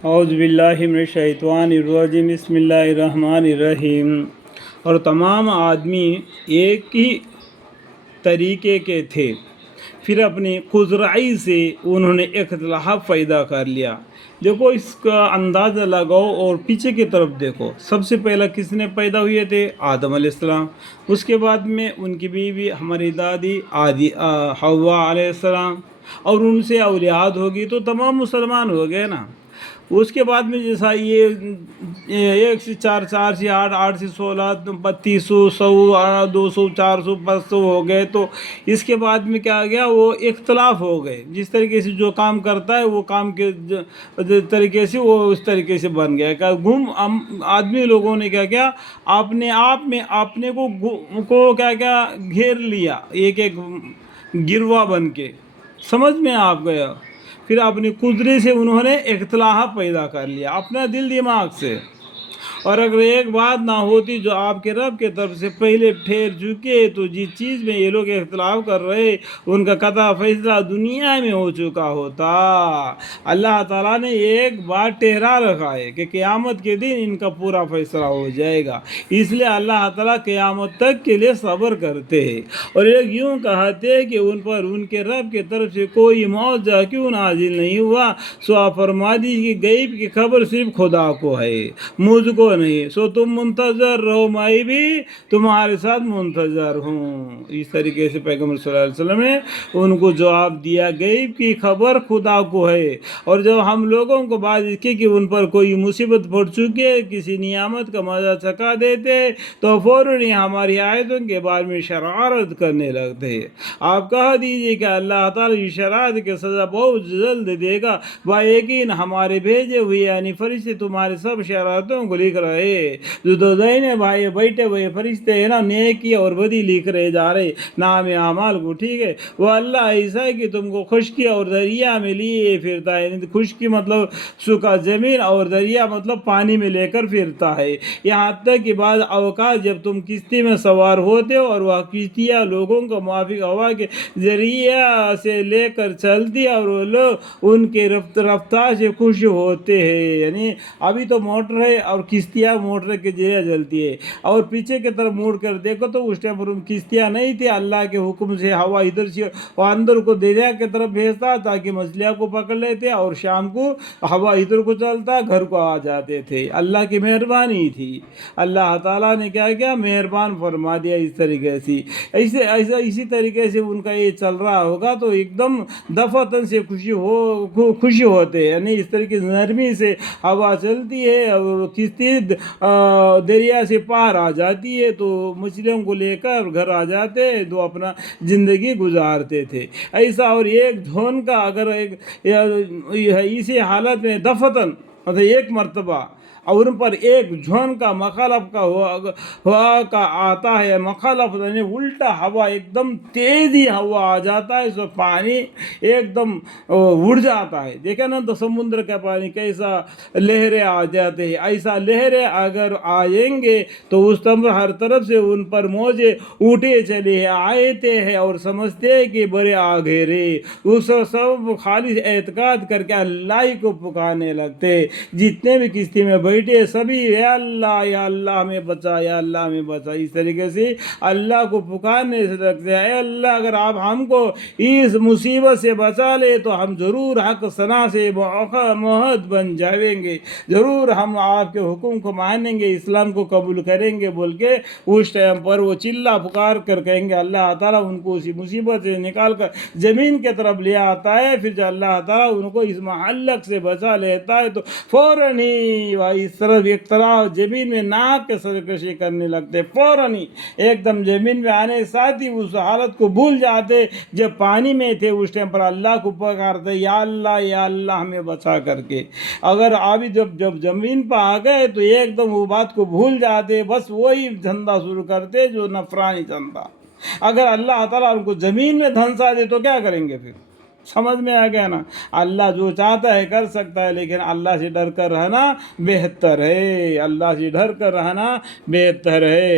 اعوذ باللہ من الشیطان الرجیم، بسم اللہ الرحمن الرحیم۔ اور تمام آدمی ایک ہی طریقے کے تھے، پھر اپنی قذرائی سے انہوں نے اختلاف پیدا کر لیا۔ دیکھو اس کا اندازہ لگاؤ اور پیچھے کی طرف دیکھو۔ سب سے پہلا کس نے پیدا ہوئے تھے؟ آدم علیہ السلام۔ اس کے بعد میں ان کی بیوی ہماری دادی حوا علیہ السلام، اور ان سے اولاد ہوگی تو تمام مسلمان ہو گئے نا۔ اس کے بعد میں جیسا یہ 1 سے 4، 4 سے 8، 8 سے 16، 3200، 100، 200، 400، 500 ہو گئے، تو اس کے بعد میں کیا گیا؟ وہ اختلاف ہو گئے۔ جس طریقے سے جو کام کرتا ہے وہ کام کے طریقے سے وہ اس طریقے سے بن گیا۔ آدمی لوگوں نے کیا کیا؟ اپنے آپ میں اپنے کو کیا کیا گھیر لیا، ایک ایک گروہ بن کے۔ سمجھ میں آپ گیا؟ پھر اپنی قدرت سے انہوں نے اختلاف پیدا کر لیا اپنا دل دماغ سے۔ اور اگر ایک بات نہ ہوتی جو آپ کے رب کے طرف سے پہلے ٹھہر چکے، تو جس چیز میں یہ لوگ اختلاف کر رہے ان کا قطع فیصلہ دنیا میں ہو چکا ہوتا۔ اللہ تعالیٰ نے ایک بات ٹھہرا رکھا ہے کہ قیامت کے دن ان کا پورا فیصلہ ہو جائے گا، اس لیے اللہ تعالیٰ قیامت تک کے لیے صبر کرتے ہیں۔ اور ایک یوں کہتے ہیں کہ ان پر ان کے رب کی طرف سے کوئی معجزہ کیوں نازل نہیں ہوا؟ سو آپ فرما دیجیے کہ غیب کی خبر صرف خدا کو ہے، مجھ کو نہیں۔ سو تم منتظر رہو، میں بھی تمہارے ساتھ منتظر ہوں۔ اس طریقے سے پیغمبر صلی اللہ علیہ وسلم نے ان کو جواب دیا، غیب کی خبر خدا کو ہے۔ اور جب ہم لوگوں کو بات اس کی کہ ان پر کوئی مصیبت پڑ چکی ہے، کسی نعمت کا مزہ چکھا دیتے تو فوراً ہماری آیتوں کے بارے میں شرارت کرنے لگتے ہیں۔ آپ کہہ دیجئے کہ اللہ تعالیٰ یہ شرارت کی سزا بہت جلد دے گا، با یقین ہمارے بھیجے ہوئے یعنی فرشتے تمہارے سب شرارتوں کو لکھ رہے ہیں۔ جو دو دائنے بھائی بیٹھے ہوئے فرشتے ہیں نا، نیکی اور بدی لکھ رہے جا رہے نام اعمال کو، ٹھیک ہے؟ وہ اللہ ایسا ہے کہ تم کو خشکی اور دریا میں لیے پھرتا ہے۔ خشکی مطلب سوکھا زمین، اور دریا مطلب پانی میں لے کر پھرتا ہے۔ یہاں تک کہ بعض اوقات جب تم کشتی میں سوار ہوتے ہو اور وہ کشتیاں لوگوں کو موافق ہوا کے ذریعہ سے لے کر چلتی اور وہ لوگ ان کے رفتار سے خوش ہوتے ہیں، یعنی ابھی تو موٹر ہے اور کشتیاں موٹر کے ذریعے چلتی ہے، اور پیچھے کی طرف موڑ کر دیکھو تو اس ٹائم پر کشتیاں نہیں تھی۔ اللہ کے حکم سے ہوا ادھر سے وہ اندر کو دریا کی طرف بھیجتا تاکہ مچھلیاں کو پکڑ لیتے، اور شام کو ہوا ادھر کو چلتا گھر کو آ جاتے تھے۔ اللہ کی مہربانی تھی۔ اللہ تعالیٰ نے کیا کیا؟ مہربان فرما دیا اس طریقے سے۔ اسی طریقے سے ان کا یہ چل رہا ہوگا تو ایک دم دفعتاً سے خوشی ہوتے ہیں، یعنی اس طریقے سے نرمی سے ہوا چلتی ہے اور کشتی دریا سے پار آ جاتی ہے، تو مچھلیوں کو لے کر گھر آ جاتے ہیں، تو اپنا زندگی گزارتے تھے ایسا۔ اور ایک دھون کا اگر اسی حالت میں دفعتاً مطلب ایک مرتبہ اور ان پر ایک جھون کا مخالف کا ہوا کا آتا ہے، مخالف یعنی الٹا ہوا، ایک دم تیزی ہوا آ جاتا ہے، سو پانی ایک دم اڑ جاتا ہے۔ دیکھیں نا تو سمندر کا پانی کیسا لہریں آ جاتے ہیں، ایسا لہریں اگر آئیں گے تو اس طرح ہر طرف سے ان پر موجیں اٹھے چلے آتے ہیں اور سمجھتے ہیں کہ بڑے آگہرے، اس سب خالص اعتقاد کر کے اللہ ہی کو پکارنے لگتے۔ جتنے بھی کشتی میں بیٹھے سبھی یا اللہ ہمیں بچا، یا اللہ ہمیں بچا، اس طریقے سے اللہ کو پکارنے سے لگتے ہیں۔ اے اللہ اگر آپ ہم کو اس مصیبت سے بچا لے تو ہم ضرور حق ثنا سے محد بن جائیں گے، ضرور ہم آپ کے حکم کو مانیں گے، اسلام کو قبول کریں گے بول کے اس ٹائم پر وہ چلا پکار کر کہیں گے۔ اللہ تعالیٰ ان کو اسی مصیبت سے نکال کر زمین کی طرف لے آتا ہے۔ پھر جب اللہ تعالیٰ ان کو اس معلق سے بچا لیتا ہے تو فوراً ہی اس طرف ایک طرف زمین میں ناک کے سرکشی کرنے لگتے، فوراً ہی ایک دم زمین میں آنے ساتھ ہی اس حالت کو بھول جاتے جب پانی میں تھے، اس ٹائم پر اللہ کو پکارتے، یا اللہ ہمیں بچا کر کے۔ اگر ابھی جب زمین پہ آ گئے تو ایک دم وہ بات کو بھول جاتے، بس وہی دھندا شروع کرتے جو نفرانی دھندا۔ اگر اللہ تعالیٰ ان کو زمین میں دھنسا دے تو کیا کریں گے؟ پھر سمجھ میں آ گیا نا؟ اللہ جو چاہتا ہے کر سکتا ہے، لیکن اللہ سے ڈر کر رہنا بہتر ہے، اللہ سے ڈر کر رہنا بہتر ہے۔